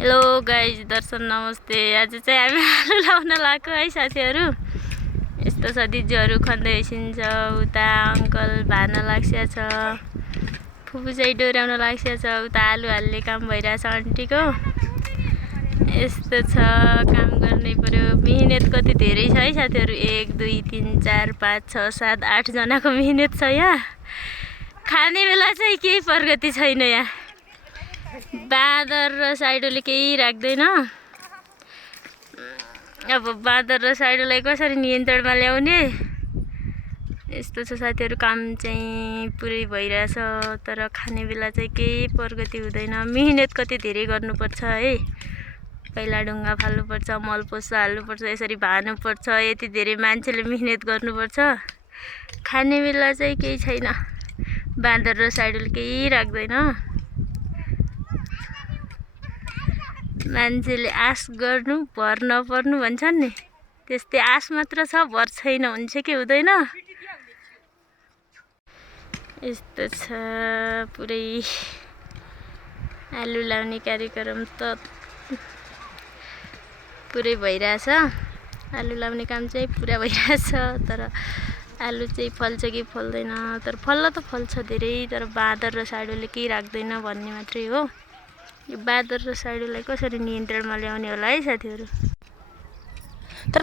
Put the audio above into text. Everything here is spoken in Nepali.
हेलो गाइज, दर्शन नमस्ते। आज चाहिँ हामी आलु लाउन लाग्यो है साथीहरू। यस्तो छ, दिदीहरू खन्दै हिँड्छ, उता अङ्कल भान लाग्छ छ, फुपू चाहिँ डोर्याउन लाग्छ छ, उता आलु हाल्ने काम भइरहेछ आन्टीको। यस्तो छ, काम गर्नै पर्यो। मिहिनेत कति धेरै छ है साथीहरू। 1 2 3 4 5 6 7 8 जनाको मिहिनेत छ यहाँ। खाने बेला चाहिँ केही प्रगति छैन यहाँ। बाँदर र साइडोले केही राख्दैन। अब बाँदर र साइडोलाई कसरी नियन्त्रणमा ल्याउने, यस्तो छ साथीहरू। काम चाहिँ पुरै भइरहेछ, तर खाने बेला चाहिँ केही प्रगति हुँदैन। मिहिनेत कति धेरै गर्नुपर्छ है। पहिला ढुङ्गा फाल्नुपर्छ, मल पोस्छ हाल्नुपर्छ, यसरी भार्नुपर्छ। यति धेरै मान्छेले मिहिनेत गर्नुपर्छ। खाने बेला चाहिँ केही छैन। बाँदर र साइडोले केही राख्दैन। मान्छेले आश गर्नु भर नपर्नु भन्छन् नि, त्यस्तै आश मात्र छ, भर छैन। हुन्छ कि हुँदैन। यस्तो छ, पुरै आलु लाउने कार्यक्रम त पुरै भइरहेछ। आलु लाउने काम चाहिँ पुरा भइरहेछ, तर आलु चाहिँ फल्छ कि फल्दैन। तर फल्न त फल्छ धेरै, तर बाँदर र साइडोले केही राख्दैन भन्ने मात्रै हो। यो बाँदर र साइडोलाई कसरी नियन्त्रणमा ल्याउने होला है साथीहरू। तर